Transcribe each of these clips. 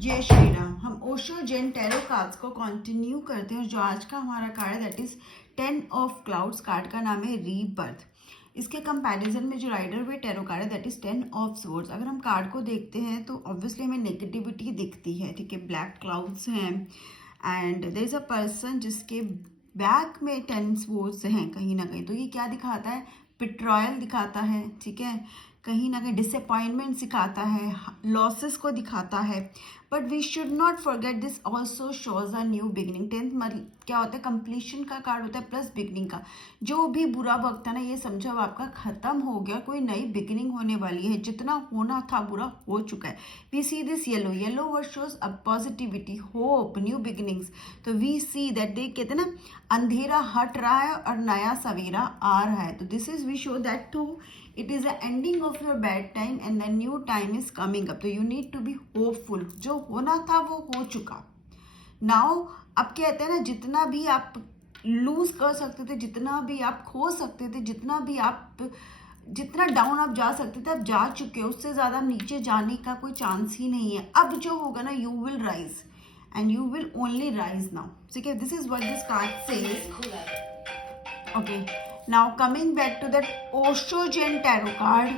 जय श्री राम। हम Osho Zen tarot cards को कंटिन्यू करते हैं। जो आज का हमारा कार्ड है that is 10 of clouds. Card का नाम है रीबर्थ। इसके कंपैरिजन में जो राइडर वे टैरो कार्ड है दैट इज 10 ऑफ सोर्ड्स। अगर हम कार्ड को देखते हैं तो ऑब्वियसली हमें नेगेटिविटी दिखती है, ठीक है। ब्लैक क्लाउड्स हैं and there is a person जिसके बैक में 10 सोर्ड्स हैं कहीं ना कहीं। तो ये क्या दिखाता है? पिट्रॉयल दिखाता है, ठीक है। कहीं ना कहीं डिसअपॉइंटमेंट दिखाता है, लॉसेस को दिखाता है। But we should not forget this also shows a new beginning. 10th मतलब क्या होता है? कंप्लीशन का कार्ड होता है प्लस बिगिनिंग का। जो भी बुरा वक्त है ना, ये समझो अब आपका खत्म हो गया, कोई नई बिगिनिंग होने वाली है। जितना होना था बुरा हो चुका है। We see this yellow word shows a positivity, hope, new beginnings. तो वी सी दैट दे कहते हैं ना, अंधेरा हट रहा है और नया सवेरा आ रहा है। तो this is we show that to it is the ending of your bad time and the new time is coming up. तो you need to be hopeful. जो होना था वो हो चुका। नाउ अब कहते हैं ना, जितना भी आप लूज कर सकते थे, जितना भी आप खो सकते थे, जितना डाउन आप जा सकते थे, आप जा चुके हो। उससे ज्यादा नीचे जाने का कोई चांस ही नहीं है। अब जो होगा ना, you will rise and you will only rise now, ठीक है। This is what this card says. Okay, now coming back to that Osho Gen Tarot card,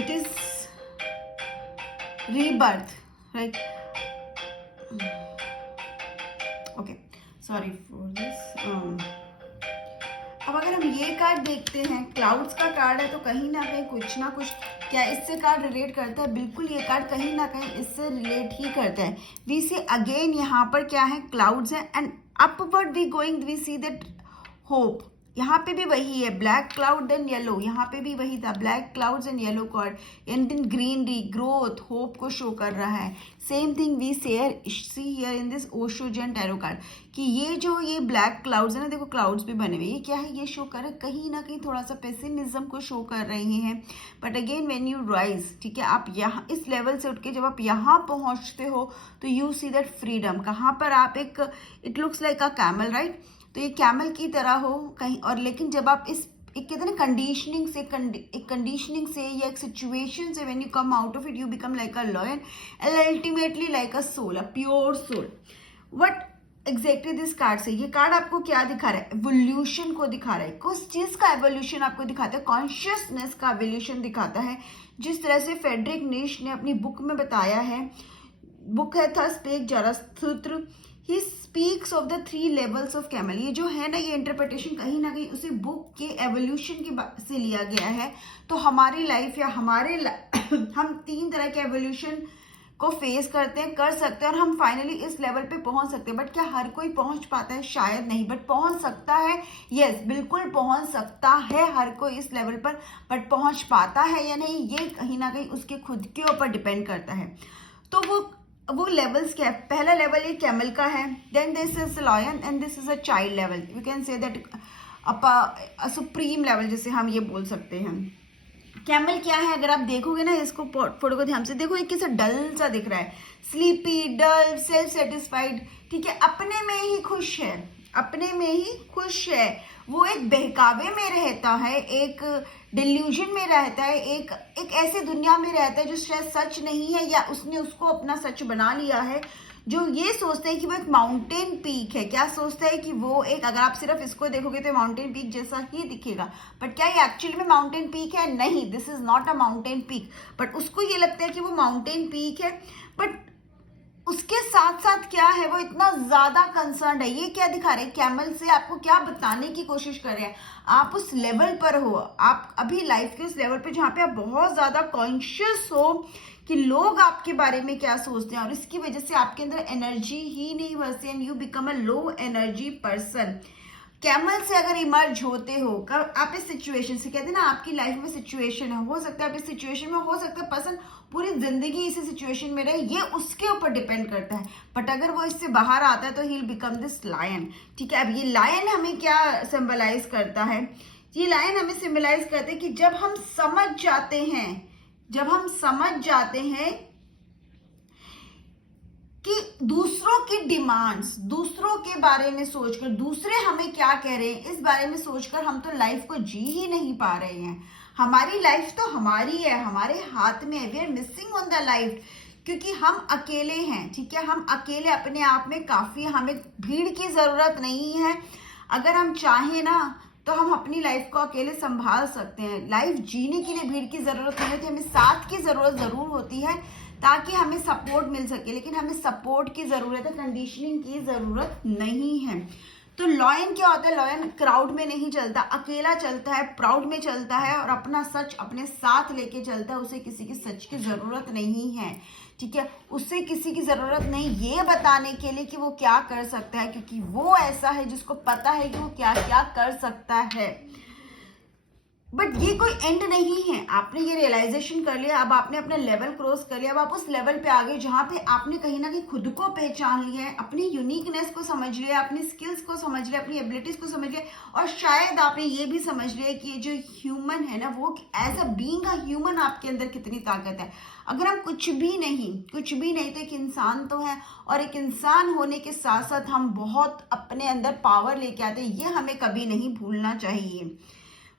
it is rebirth, right? Okay, sorry for this. अब अगर हम ये card देखते हैं, clouds का card है, तो कहीं ना कुछ क्या इससे कार्ड रिलेट करता है? बिल्कुल, ये कार्ड कहीं ना कहीं इससे रिलेट ही करता है। वी सी अगेन यहाँ पर क्या है? क्लाउड्स है and upward we going, we see that hope. यहाँ पे भी वही है, ब्लैक क्लाउड देन येलो। यहाँ पे भी वही था, black clouds and yellow card and then greenery, growth, hope को शो कर रहा है। Same thing we see here in this Osho Zen tarot card कि ये ब्लैक क्लाउड्स है ना, देखो क्लाउड्स भी बने हुए, ये क्या है? ये शो कर रहे कहीं ना कहीं थोड़ा सा पेसिमिज्म को शो कर रहे हैं। But again when you rise, ठीक है, आप यहाँ इस लेवल से उठ के जब आप यहाँ पहुँचते हो तो यू सी दैट फ्रीडम। कहाँ पर आप एक, it looks like a camel, right? तो ये कैमल की तरह हो कहीं और, लेकिन जब आप इस एक कहते हैं ना कंडीशनिंग से, एक कंडीशनिंग से या एक सिचुएशन से when you come out of it, you become like a lion and ultimately like a soul, a pure soul. What exactly this card से, ये कार्ड आपको क्या दिखा रहा है? एवोल्यूशन को दिखा रहा है। कुछ चीज का एवोल्यूशन आपको दिखाता है, कॉन्शियसनेस का एवोल्यूशन दिखाता है। जिस तरह से फ्रेडरिक नीश ने अपनी बुक में बताया है, बुक है था spake Zarathustra, he speaks of the 3 levels of camel. ये जो है ना, ये इंटरप्रिटेशन कहीं ना कहीं उसी बुक के एवोल्यूशन की से लिया गया है। तो हमारी लाइफ या हम 3 तरह के एवोल्यूशन को फेस करते हैं, कर सकते हैं और हम फाइनली इस लेवल पे पहुंच सकते हैं। बट क्या हर कोई पहुंच पाता है? शायद नहीं, बट पहुंच सकता है। यस, बिल्कुल पहुंच सकता है हर कोई इस लेवल पर। बट पहुंच पाता है या नहीं, ये कहीं ना कहीं उसके खुद के ऊपर डिपेंड करता है। तो वो लेवल्स क्या है? पहला लेवल ये कैमल का है, then this is lion and this is a child level. You can say that a supreme level, जिसे हम ये बोल सकते हैं। कैमल क्या है? अगर आप देखोगे ना इसको, फोटो को ध्यान से देखो, ये कैसा डल सा दिख रहा है, स्लीपी, डल, सेल्फ सेटिस्फाइड, ठीक है, अपने में ही खुश है, अपने में ही खुश है। वो एक बहकावे में रहता है, एक डिल्यूजन में रहता है, एक ऐसी दुनिया में रहता है जो शायद सच नहीं है, या उसने उसको अपना सच बना लिया है। जो ये सोचते हैं कि वो एक माउंटेन पीक है। क्या सोचता है कि वो एक, अगर आप सिर्फ इसको देखोगे तो माउंटेन पीक जैसा ही दिखेगा, बट क्या ये एक्चुअली में माउंटेन पीक है? नहीं, this is not a mountain peak. But उसको ये लगता है कि वो माउंटेन पीक है, बट उसके साथ साथ क्या है, वो इतना ज्यादा कंसर्न है। ये क्या दिखा रहे हैं? कैमल से आपको क्या बताने की कोशिश कर रहे हैं? आप उस लेवल पर हो, आप अभी लाइफ के उस लेवल पे जहाँ पे आप बहुत ज्यादा कॉन्शियस हो कि लोग आपके बारे में क्या सोचते हैं, और इसकी वजह से आपके अंदर एनर्जी ही नहीं बचती and you become a low energy person. Camel से अगर इमर्ज होते हो, कब आप इस सिचुएशन से, कहते हैं ना आपकी लाइफ में सिचुएशन है, हो सकता है आप इस सिचुएशन में, हो सकता है पर्सन पूरी जिंदगी इसी सिचुएशन में रहे, ये उसके ऊपर डिपेंड करता है। बट अगर वो इससे बाहर आता है तो he will become this lion, ठीक है। अब ये लायन हमें क्या सिंबलाइज करता है? ये लायन हमें सिंबलाइज करते हैं कि जब हम समझ जाते हैं कि दूसरों की डिमांड्स, दूसरों के बारे में सोचकर, दूसरे हमें क्या कह रहे हैं इस बारे में सोचकर हम तो लाइफ को जी ही नहीं पा रहे हैं। हमारी लाइफ तो हमारी है, हमारे हाथ में है। We are missing on the life, क्योंकि हम अकेले हैं, ठीक है। हम अकेले अपने आप में काफी, हमें भीड़ की जरूरत नहीं है। अगर हम चाहें ना तो हम अपनी लाइफ को अकेले संभाल सकते हैं। लाइफ जीने के लिए भीड़ की जरूरत नहीं होती, हमें साथ की जरूरत जरूर होती है ताकि हमें सपोर्ट मिल सके, लेकिन हमें सपोर्ट की जरूरत है, कंडीशनिंग की जरूरत नहीं है। तो लॉयन क्या होता है? लॉयन क्राउड में नहीं चलता, अकेला चलता है, प्राउड में चलता है और अपना सच अपने साथ लेके चलता है। उसे किसी की सच की जरूरत नहीं है, ठीक है। उसे किसी की जरूरत नहीं ये बताने के लिए कि वो क्या कर सकता है, क्योंकि वो ऐसा है जिसको पता है कि वो क्या क्या कर सकता है। बट ये कोई एंड नहीं है। आपने ये रियलाइजेशन कर लिया, अब आपने अपना लेवल क्रॉस कर लिया, अब आप उस लेवल पे आ गए जहां पे आपने कहीं ना कहीं खुद को पहचान लिया है, अपनी यूनिकनेस को समझ लिया, अपनी स्किल्स को समझ लिया, अपनी एबिलिटीज को समझ लिया, और शायद आपने ये भी समझ लिया कि ये जो ह्यूमन है ना, वो as a being a human आपके अंदर कितनी ताकत है। अगर हम कुछ भी नहीं तो एक इंसान तो है, और एक इंसान होने के साथ साथ हम बहुत अपने अंदर पावर लेके आते हैं, ये हमें कभी नहीं भूलना चाहिए।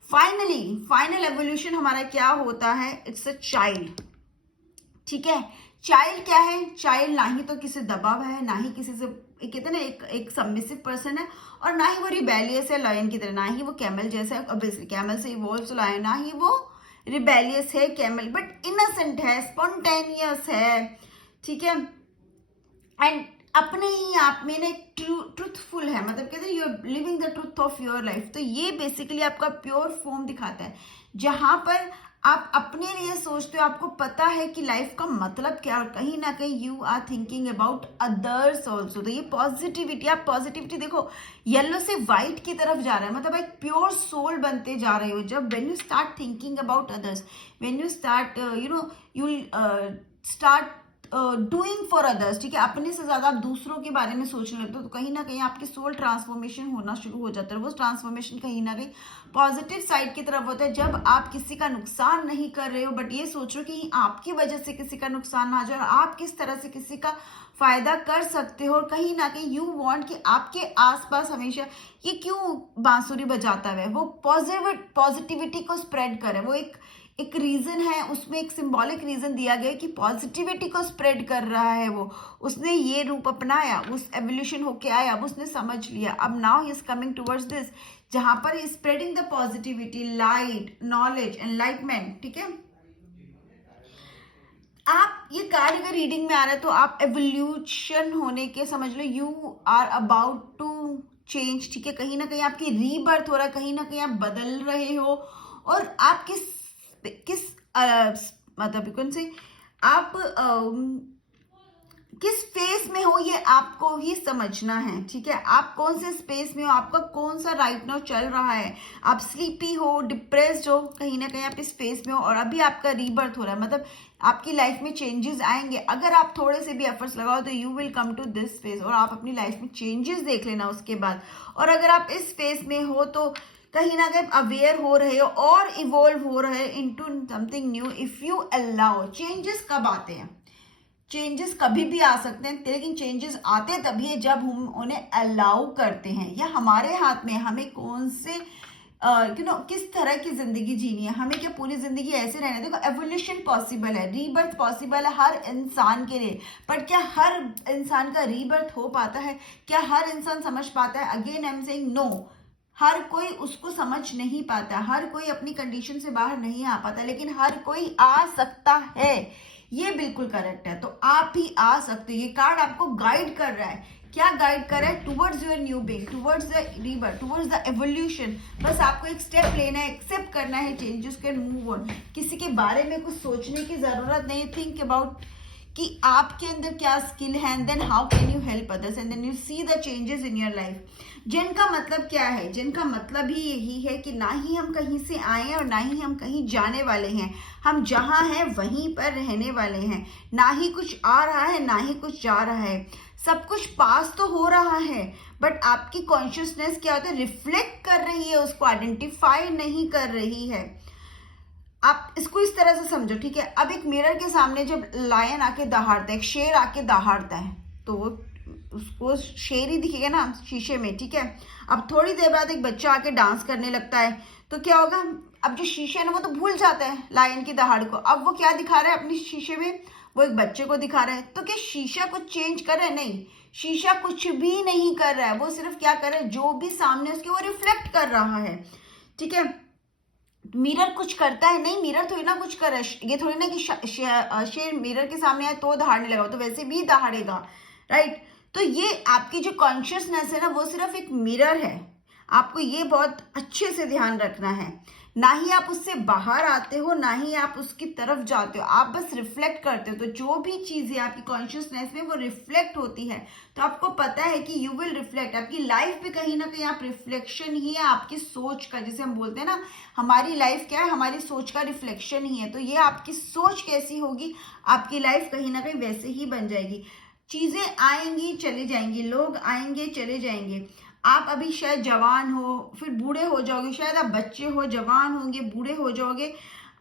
फाइनल एवोल्यूशन हमारा क्या होता है? इट्स अ चाइल्ड, ठीक है। चाइल्ड क्या है? चाइल्ड ना ही तो किसी दबाव है, ना ही किसी से कहते ना एक सबमिसिव पर्सन है, और ना ही वो रिबेलियस है लायन की तरह, ना ही वो कैमल जैसा है। ऑब्वियसली कैमल से इवॉल्व लायन, ना ही वो रिबेलियस है कैमल, बट इनोसेंट है, स्पॉन्टेनियस है, ठीक है। एंड अपने ही आप में ना ट्रूथफुल है, मतलब कहते हैं you are living the truth of your life. तो ये बेसिकली आपका प्योर फॉर्म दिखाता है, जहां पर आप अपने लिए सोचते हो, आपको पता है कि लाइफ का मतलब क्या है, और कहीं ना कहीं you are thinking about others also. तो ये पॉजिटिविटी, आप पॉजिटिविटी देखो, येलो से व्हाइट की तरफ जा रहा है, मतलब एक प्योर सोल बनते जा रहे हो। जब when you start thinking about others, when you start you start doing for others, ठीक है, अपने से ज्यादा आप दूसरों के बारे में सोचने लगते हो, तो कहीं ना कहीं आपकी सोल ट्रांसफॉर्मेशन होना शुरू हो जाता है। वो ट्रांसफॉर्मेशन कहीं ना कहीं पॉजिटिव साइड की तरफ होता है, जब आप किसी का नुकसान नहीं कर रहे हो, बट ये सोच रहे हो कि आपकी वजह से किसी का नुकसान ना जाए, और आप किस तरह से किसी का फायदा कर सकते हो। और कहीं ना कहीं यू वांट कि आपके आसपास हमेशा ये क्यों बांसुरी बजाता है, वो पॉजिटिविटी को स्प्रेड करे। वो एक रीजन है, उसमें एक सिंबॉलिक रीजन दिया गया कि पॉजिटिविटी को स्प्रेड कर रहा है वो। उसने ये रूप अपनाया, उस एवोल्यूशन होके आया, अब उसने समझ लिया, अब now he is coming towards this, जहां पर spreading the positivity, light, knowledge, enlightenment, ठीक है। आप ये कार्ड अगर रीडिंग में आ रहा है तो आप एवोल्यूशन होने के समझ लो, you are about to change, ठीक है। कहीं ना कहीं आपकी रीबर्थ हो रहा है, कहीं ना कहीं आप बदल रहे हो, और आप किस मतलब कौन से आप किस फेस में हो ये आपको ही समझना है, ठीक है। आप कौन से स्पेस में हो, आपका कौन सा राइट नाउ चल रहा है। आप स्लीपी हो, डिप्रेस्ड हो, कहीं ना कहीं आप इस स्पेस में हो, और अभी आपका रीबर्थ हो रहा है, मतलब आपकी लाइफ में चेंजेस आएंगे। अगर आप थोड़े से भी एफर्ट्स लगाओ तो you will come to this space, और आप अपनी लाइफ में चेंजेस देख लेना उसके बाद। और अगर आप इस स्पेस में हो तो कहीं ना कहीं अवेयर हो रहे हो और इवॉल्व हो रहे हैं into something new, if you allow. Changes कब आते हैं? चेंजेस कभी भी आ सकते हैं, लेकिन चेंजेस आते तभी है जब हम उन्हें अलाउ करते हैं। या हमारे हाथ में हमें कौन से किस तरह की जिंदगी जीनी है, हमें क्या पूरी जिंदगी ऐसे रहना है। देखो एवोल्यूशन पॉसिबल है, रीबर्थ पॉसिबल है हर इंसान के लिए, पर क्या हर इंसान का रीबर्थ हो पाता है? क्या हर इंसान समझ पाता है? Again I am saying no, हर कोई उसको समझ नहीं पाता, हर कोई अपनी कंडीशन से बाहर नहीं आ पाता, लेकिन हर कोई आ सकता है, ये बिल्कुल करेक्ट है। तो आप भी आ सकते हो। ये कार्ड आपको गाइड कर रहा है, क्या गाइड कर रहा है? Towards your new being, towards the rebirth, towards the evolution. बस आपको एक स्टेप लेना है, एक्सेप्ट करना है चेंजेस कैन मूव ऑन। किसी के बारे में कुछ सोचने की जरूरत नहीं। थिंक अबाउट कि आपके अंदर क्या स्किल है, and then how can you help others, and then you see the changes in your life. जिन का मतलब क्या है? जिन का मतलब ही यही है कि ना ही हम कहीं से आए हैं और ना ही हम कहीं जाने वाले हैं। हम जहां हैं वहीं पर रहने वाले हैं। ना ही कुछ आ रहा है, ना ही कुछ जा रहा है। सब कुछ पास तो हो रहा है, बट आपकी कॉन्शियसनेस क्या होता है? रिफ्लेक्ट कर रही है, उसको आइडेंटिफाई नहीं कर रही है। आप इसको इस तरह से समझो, ठीक है। अब एक मिरर के सामने जब लायन आके दहाड़ता है, एक शेर आके दहाड़ता है, तो उसको शेर ही दिखेगा ना शीशे में, ठीक है। अब थोड़ी देर बाद एक बच्चा आके डांस करने लगता है, तो क्या होगा, अब जो शीशे है ना वो तो भूल जाता है लायन की दहाड़ को। अब वो क्या दिखा रहा है अपने शीशे में, वो एक बच्चे को दिखा रहा है। तो क्या शीशा कुछ चेंज कर रहा है? नहीं, शीशा कुछ भी नहीं कर रहा है। वो सिर्फ क्या कर रहा है, जो भी सामने उसके वो रिफ्लेक्ट कर रहा है। ठीक है, मिरर कुछ करता है? नहीं, मिरर थोड़ी ना कुछ कर रहा है। ये थोड़ी ना कि शेर मिरर के सामने आए तो दहाड़ने लगा, तो वैसे भी दहाड़ेगा, राइट। तो ये आपकी जो कॉन्शियसनेस है ना वो सिर्फ एक मिरर है। आपको ये बहुत अच्छे से ध्यान रखना है। ना ही आप उससे बाहर आते हो, ना ही आप उसकी तरफ जाते हो, आप बस रिफ्लेक्ट करते हो। तो जो भी चीजें आपकी कॉन्शियसनेस में वो रिफ्लेक्ट होती है, तो आपको पता है कि यू विल रिफ्लेक्ट। आपकी लाइफ भी कहीं ना कहीं आप रिफ्लेक्शन ही है आपकी सोच का। जैसे हम बोलते हैं ना, हमारी लाइफ क्या है, हमारी सोच का रिफ्लेक्शन ही है। तो ये आपकी सोच कैसी होगी, आपकी लाइफ कहीं ना कहीं वैसे ही बन जाएगी। चीजें आएंगी चली जाएंगी, लोग आएंगे चले जाएंगे। आप अभी शायद जवान हो, फिर बूढ़े हो जाओगे, शायद आप बच्चे हो, जवान होंगे, बूढ़े हो जाओगे।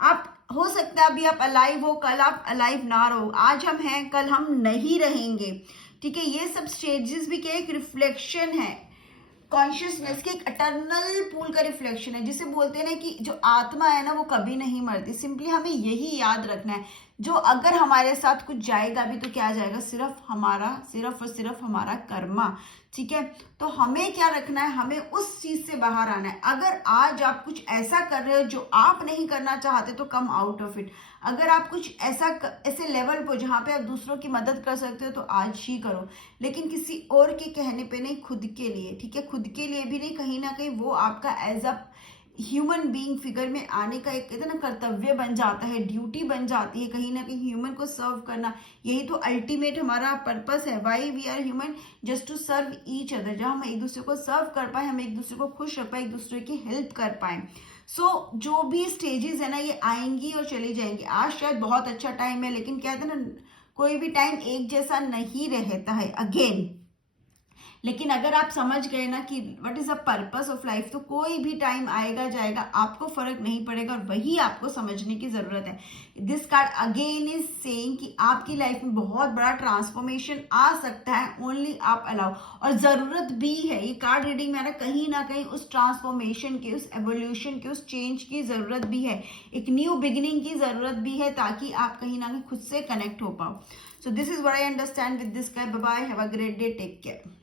आप हो सकता है अभी आप अलाइव हो, कल आप अलाइव ना रहो। आज हम हैं, कल हम नहीं रहेंगे। ठीक है, ये सब स्टेजेस भी क्या, एक रिफ्लेक्शन है कॉन्शियसनेस की, एक अटर्नल पूल का रिफ्लेक्शन है। जिसे बोलते हैं ना कि जो आत्मा है ना वो कभी नहीं मरती। सिंपली हमें यही याद रखना है, जो अगर हमारे साथ कुछ जाएगा भी तो क्या जाएगा, सिर्फ और सिर्फ हमारा कर्मा। ठीक है, तो हमें क्या रखना है, हमें उस चीज से बाहर आना है। अगर आज आप कुछ ऐसा कर रहे हो जो आप नहीं करना चाहते तो कम आउट ऑफ इट। अगर आप कुछ ऐसे लेवल पर जहाँ पे आप दूसरों की मदद कर सकते हो तो आज ही करो, लेकिन किसी और के कहने पे नहीं, खुद के लिए। ठीक है, खुद के लिए भी नहीं, कहीं ना कहीं वो आपका as a human being figure में आने का एक कहते हैं ना कर्तव्य बन जाता है, ड्यूटी बन जाती है कहीं ना कहीं ह्यूमन को सर्व करना। यही तो अल्टीमेट हमारा पर्पस है। Why we are human, just to serve each other. जब हम एक दूसरे को सर्व कर पाए, हम एक दूसरे को खुश रख पाए, एक दूसरे की हेल्प कर पाए। सो जो भी स्टेजेस है ना ये आएंगी और चली जाएंगी। आज शायद बहुत अच्छा टाइम है, लेकिन क्या कहते हैं ना, कोई भी टाइम एक जैसा नहीं रहता है अगेन। लेकिन अगर आप समझ गए ना कि what is the purpose of life, तो कोई भी टाइम आएगा जाएगा, आपको फर्क नहीं पड़ेगा। और वही आपको समझने की जरूरत है। This card again is saying कि आपकी लाइफ में बहुत बड़ा ट्रांसफॉर्मेशन आ सकता है, ओनली आप अलाउ। और जरूरत भी है, ये कार्ड रीडिंग में ना कहीं उस ट्रांसफॉर्मेशन की, उस एवोल्यूशन की, उस चेंज की जरूरत भी है। एक न्यू बिगिनिंग की जरूरत भी है, ताकि आप कहीं ना कहीं खुद से कनेक्ट हो पाओ। So this is what I understand with this card. Bye bye, have a great day, take care.